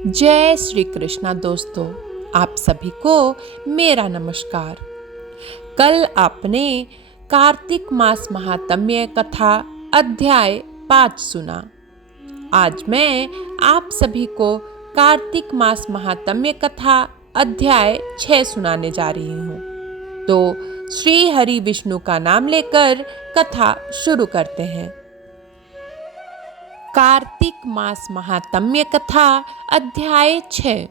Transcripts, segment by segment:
जय श्री कृष्णा दोस्तों, आप सभी को मेरा नमस्कार। कल आपने कार्तिक मास महात्म्य कथा अध्याय 5 सुना। आज मैं आप सभी को कार्तिक मास महात्म्य कथा अध्याय 6 सुनाने जा रही हूँ। तो श्री हरि विष्णु का नाम लेकर कथा शुरू करते हैं। कार्तिक मास महात्म्य कथा अध्याय 6।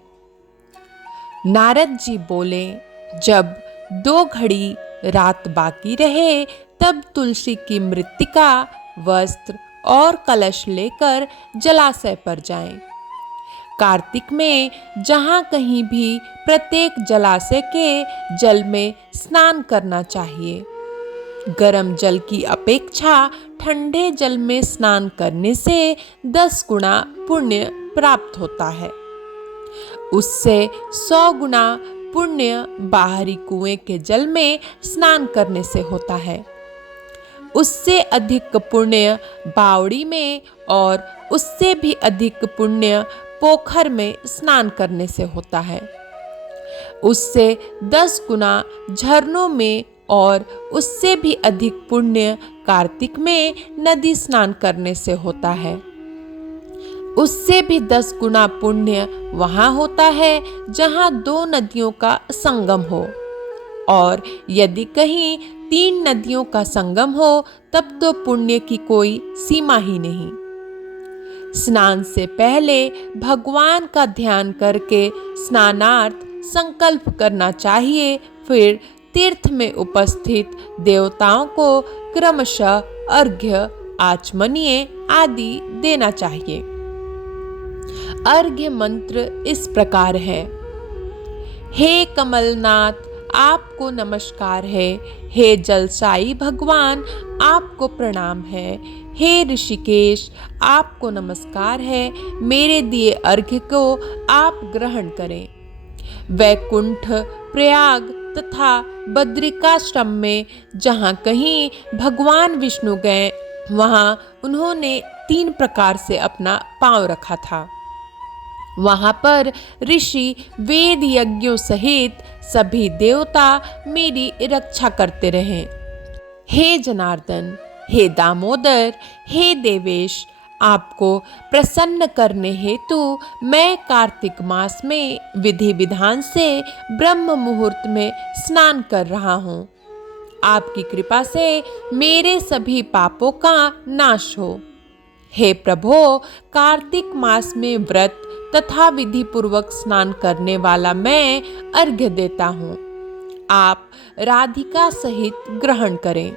नारद जी बोले, जब 2 घड़ी रात बाकी रहे तब तुलसी की मृत्तिका, वस्त्र और कलश लेकर जलाशय पर जाएं। कार्तिक में जहाँ कहीं भी प्रत्येक जलाशय के जल में स्नान करना चाहिए। गर्म जल की अपेक्षा ठंडे जल में स्नान करने से 10 गुना पुण्य प्राप्त होता है। उससे 100 गुना पुण्य बाहरी कुएं के जल में स्नान करने से होता है। उससे अधिक पुण्य बावड़ी में और उससे भी अधिक पुण्य पोखर में स्नान करने से होता है। उससे 10 गुना झरनों में और उससे भी अधिक पुण्य कार्तिक में नदी स्नान करने से होता है। उससे भी 10 गुना पुण्य वहाँ होता है जहाँ 2 नदियों का संगम हो, और यदि कहीं 3 नदियों का संगम हो तब तो पुण्य की कोई सीमा ही नहीं। स्नान से पहले भगवान का ध्यान करके स्नानार्थ संकल्प करना चाहिए। फिर तीर्थ में उपस्थित देवताओं को क्रमशः अर्घ्य, आचमनीय आदि देना चाहिए। अर्घ्य मंत्र इस प्रकार है। हे कमलनाथ, आपको नमस्कार है। हे जलसाई भगवान, आपको प्रणाम है। हे ऋषिकेश, आपको नमस्कार है। मेरे दिए अर्घ्य को आप ग्रहण करें। वैकुंठ, प्रयाग तथा बद्रिकाश्रम में जहाँ कहीं भगवान विष्णु गए, वहाँ उन्होंने 3 प्रकार से अपना पांव रखा था। वहाँ पर ऋषि वेद यज्ञों सहित सभी देवता मेरी रक्षा करते रहे। हे जनार्दन, हे दामोदर, हे देवेश, आपको प्रसन्न करने हेतु मैं कार्तिक मास में विधि विधान से ब्रह्म मुहूर्त में स्नान कर रहा हूँ। आपकी कृपा से मेरे सभी पापों का नाश हो। हे प्रभो, कार्तिक मास में व्रत तथा विधि पूर्वक स्नान करने वाला मैं अर्घ्य देता हूँ। आप राधिका सहित ग्रहण करें।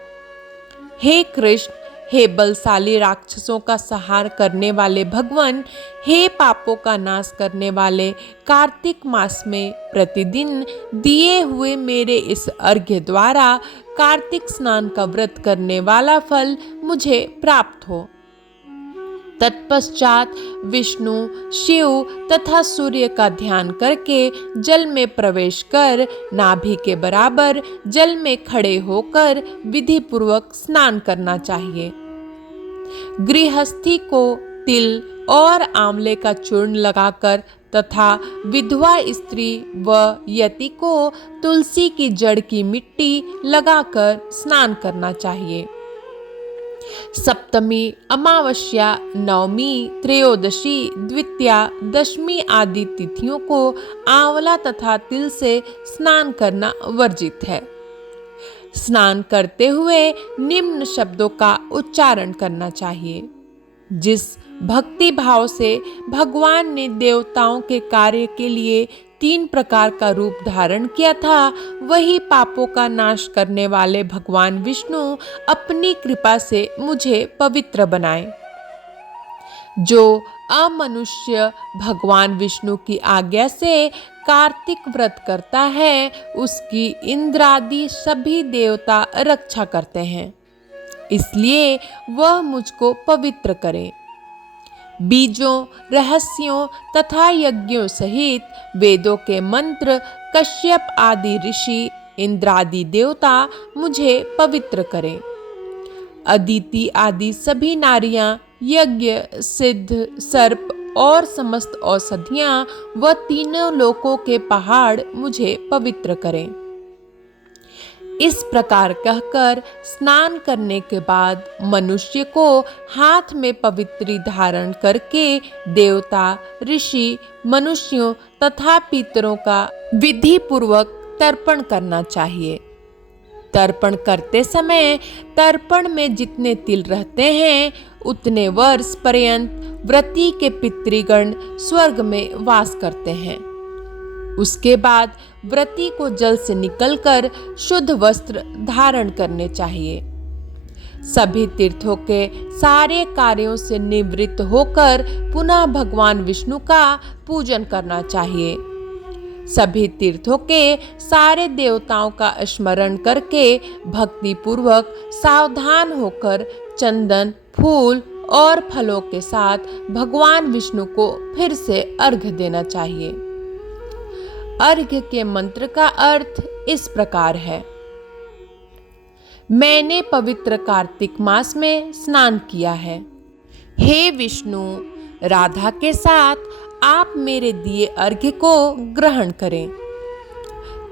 हे कृष्ण, हे बलशाली राक्षसों का संहार करने वाले भगवान, हे पापों का नाश करने वाले, कार्तिक मास में प्रतिदिन दिए हुए मेरे इस अर्घ्य द्वारा कार्तिक स्नान का व्रत करने वाला फल मुझे प्राप्त हो। तत्पश्चात विष्णु, शिव तथा सूर्य का ध्यान करके जल में प्रवेश कर नाभि के बराबर जल में खड़े होकर विधि पूर्वक स्नान करना चाहिए। गृहस्थी को तिल और आंवले का चूर्ण लगाकर तथा विधवा स्त्री व यति को तुलसी की जड़ की मिट्टी लगाकर स्नान करना चाहिए। सप्तमी, अमावस्या, नवमी, त्रयोदशी, द्वितीया, दशमी आदि तिथियों को आंवला तथा तिल से स्नान करना वर्जित है। स्नान करते हुए निम्न शब्दों का उच्चारण करना चाहिए। जिस भक्ति भाव से भगवान ने देवताओं के कार्य के लिए 3 प्रकार का रूप धारण किया था, वही पापों का नाश करने वाले भगवान विष्णु अपनी कृपा से मुझे पवित्र बनाए। जो अमनुष्य भगवान विष्णु की आज्ञा से कार्तिक व्रत करता है, उसकी इंद्रादि सभी देवता रक्षा करते हैं, इसलिए वह मुझको पवित्र करे। बीजों, रहस्यों तथा यज्ञों सहित वेदों के मंत्र, कश्यप आदि ऋषि, इंद्रादि देवता मुझे पवित्र करें। अदिति आदि सभी नारियां यज्ञ, सिद्ध, सर्प और समस्त औषधियां व तीनों लोकों के पहाड़ मुझे पवित्र करें। इस प्रकार कहकर स्नान करने के बाद मनुष्य को हाथ में पवित्री धारण करके देवता, ऋषि, मनुष्यों तथा पितरों का विधि पूर्वक तर्पण करना चाहिए। तर्पण करते समय तर्पण में जितने तिल रहते हैं उतने वर्ष पर्यंत व्रती के पितृगण स्वर्ग में वास करते हैं। उसके बाद व्रती को जल से निकलकर शुद्ध वस्त्र धारण करने चाहिए। सभी तीर्थों के सारे कार्यों से निवृत्त होकर पुनः भगवान विष्णु का पूजन करना चाहिए। सभी तीर्थों के सारे देवताओं का स्मरण करके भक्ति पूर्वक सावधान होकर चंदन, फूल और फलों के साथ भगवान विष्णु को फिर से अर्घ्य देना चाहिए। अर्घ्य के मंत्र का अर्थ इस प्रकार है। मैंने पवित्र कार्तिक मास में स्नान किया है। हे विष्णु, राधा के साथ आप मेरे दिए अर्घ्य को ग्रहण करें।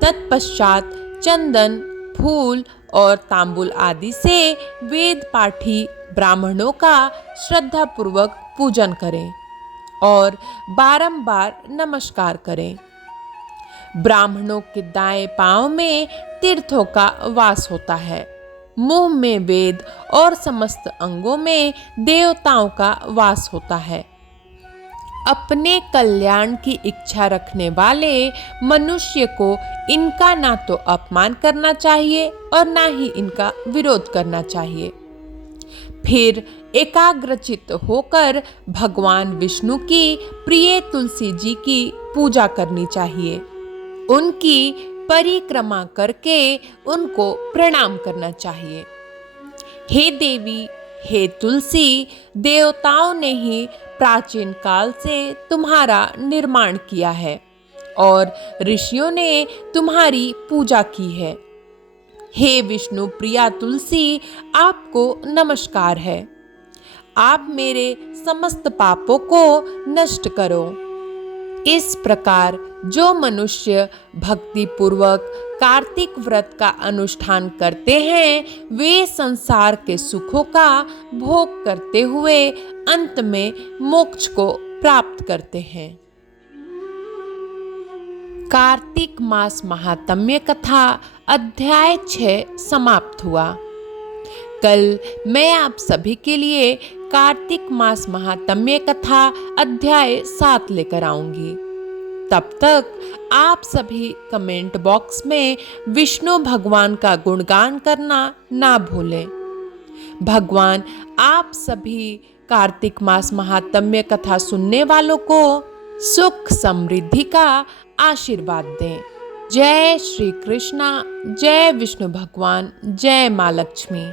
तत्पश्चात चंदन, फूल और तांबुल आदि से वेद पाठी ब्राह्मणों का श्रद्धा पूर्वक पूजन करें और बारंबार नमस्कार करें। ब्राह्मणों के दाएं पांव में तीर्थों का वास होता है। मुंह में वेद और समस्त अंगों में देवताओं का वास होता है। अपने कल्याण की इच्छा रखने वाले मनुष्य को इनका ना तो अपमान करना चाहिए और ना ही इनका विरोध करना चाहिए। फिर एकाग्रचित्त होकर भगवान विष्णु की प्रिय तुलसी जी की पूजा करनी चाहिए। उनकी परिक्रमा करके उनको प्रणाम करना चाहिए। हे देवी, हे तुलसी, देवताओं ने ही प्राचीन काल से तुम्हारा निर्माण किया है और ऋषियों ने तुम्हारी पूजा की है। हे विष्णु प्रिया तुलसी, आपको नमस्कार है। आप मेरे समस्त पापों को नष्ट करो। इस प्रकार जो मनुष्य भक्ति पूर्वक कार्तिक व्रत का अनुष्ठान करते हैं वे संसार के सुखों का भोग करते हुए अंत में मोक्ष को प्राप्त करते हैं। कार्तिक मास महात्म्य कथा अध्याय 6 समाप्त हुआ। कल मैं आप सभी के लिए कार्तिक मास महात्म्य कथा अध्याय 7 लेकर आऊंगी। तब तक आप सभी कमेंट बॉक्स में विष्णु भगवान का गुणगान करना ना भूलें। भगवान आप सभी कार्तिक मास महात्म्य कथा सुनने वालों को सुख समृद्धि का आशीर्वाद दें। जय श्री कृष्णा, जय विष्णु भगवान, जय माँ लक्ष्मी।